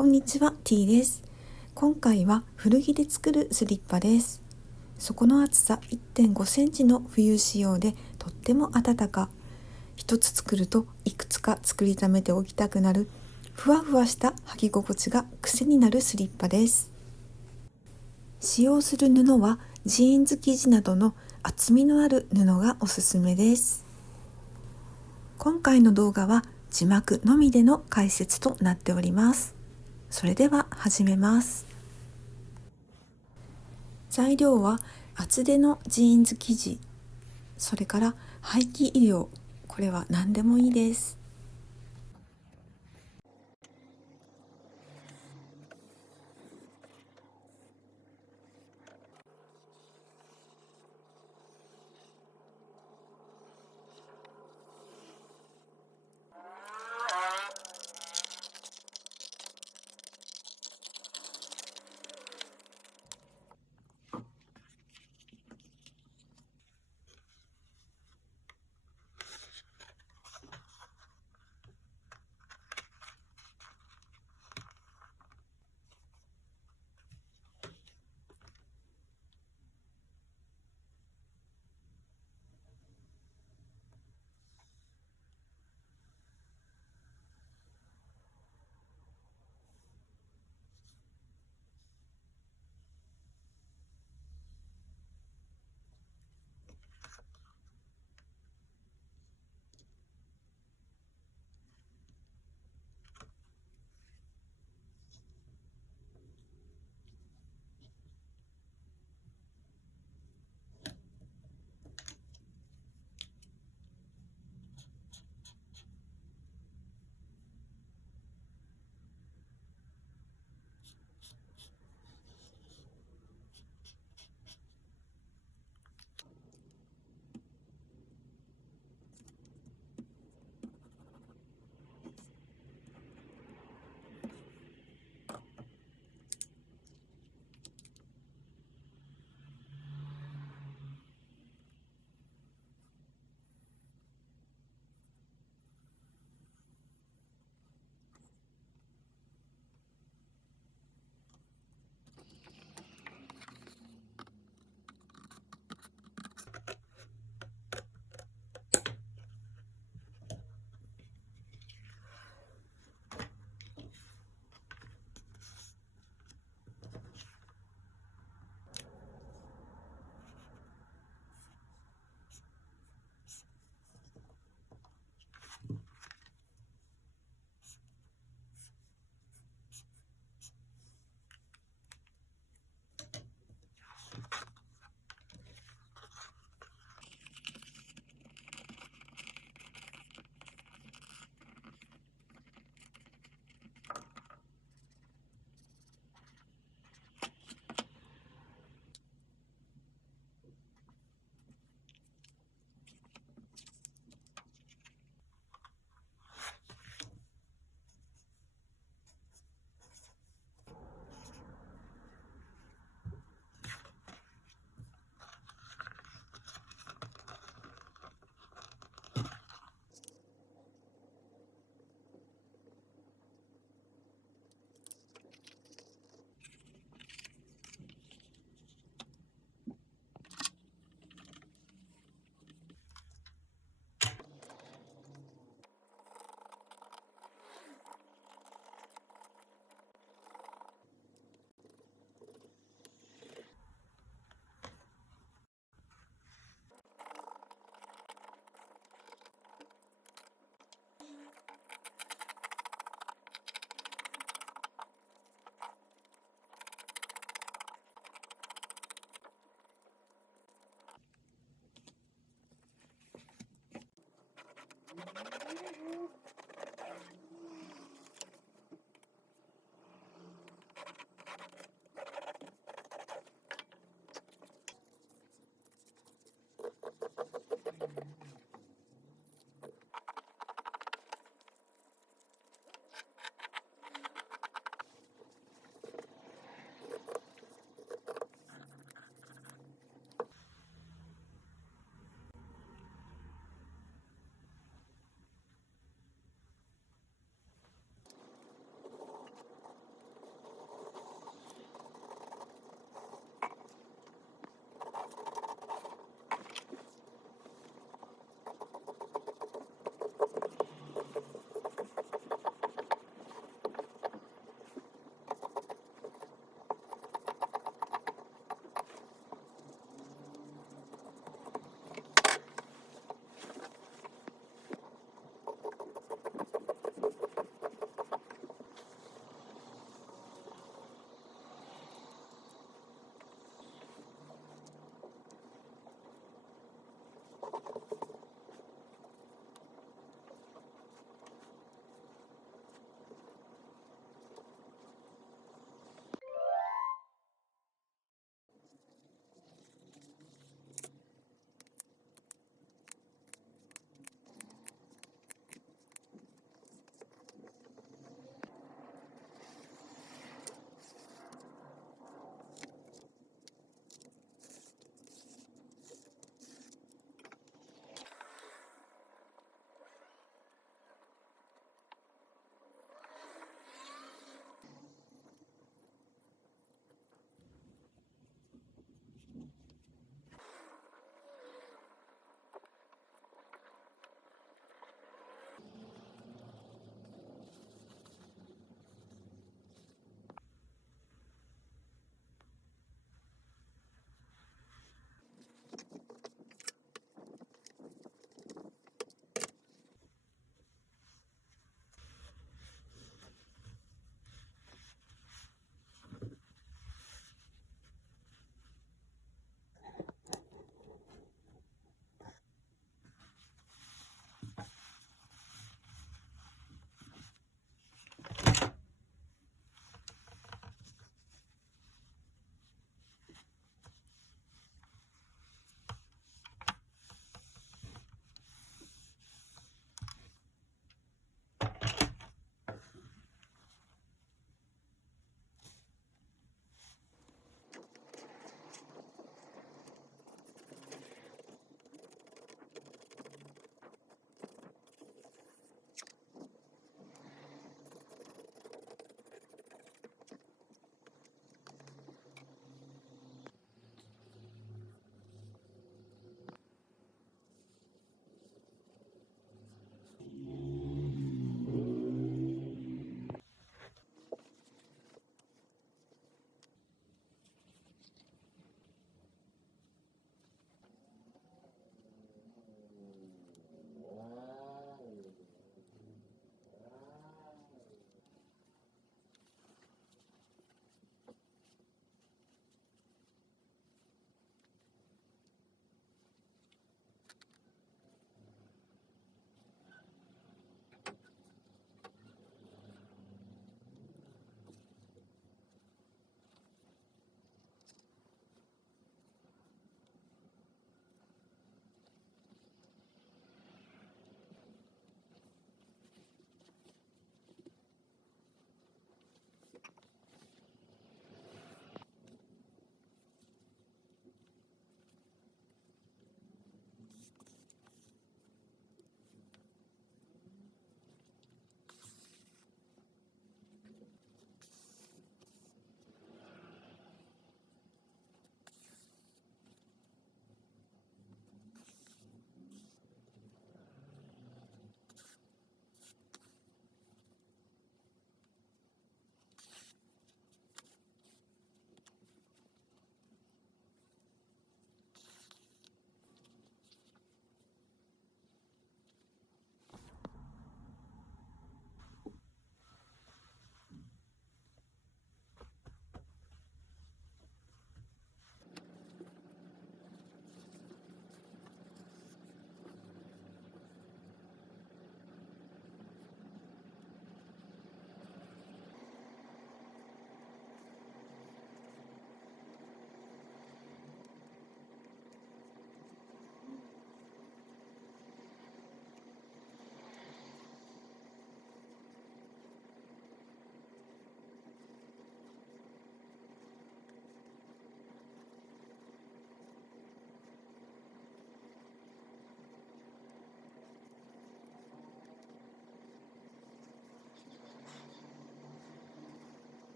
こんにちは、T です。今回は古着で作るスリッパです。底の厚さ 1.5 センチの冬仕様でとっても暖か。一つ作るといくつか作りためておきたくなるふわふわした履き心地が癖になるスリッパです。使用する布はジーンズ生地などの厚みのある布がおすすめです。今回の動画は字幕のみでの解説となっております。それでは始めます。材料は厚手のジーンズ生地、それから廃棄衣料、これは何でもいいです。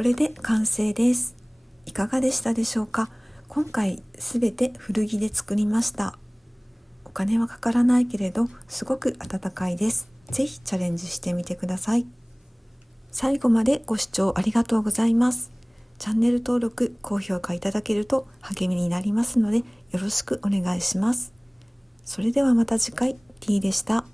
これで完成です。いかがでしたでしょうか。今回すべて古着で作りました。お金はかからないけれどすごく暖かいです。ぜひチャレンジしてみてください。最後までご視聴ありがとうございます。チャンネル登録、高評価いただけると励みになりますのでよろしくお願いします。それではまた次回、T でした。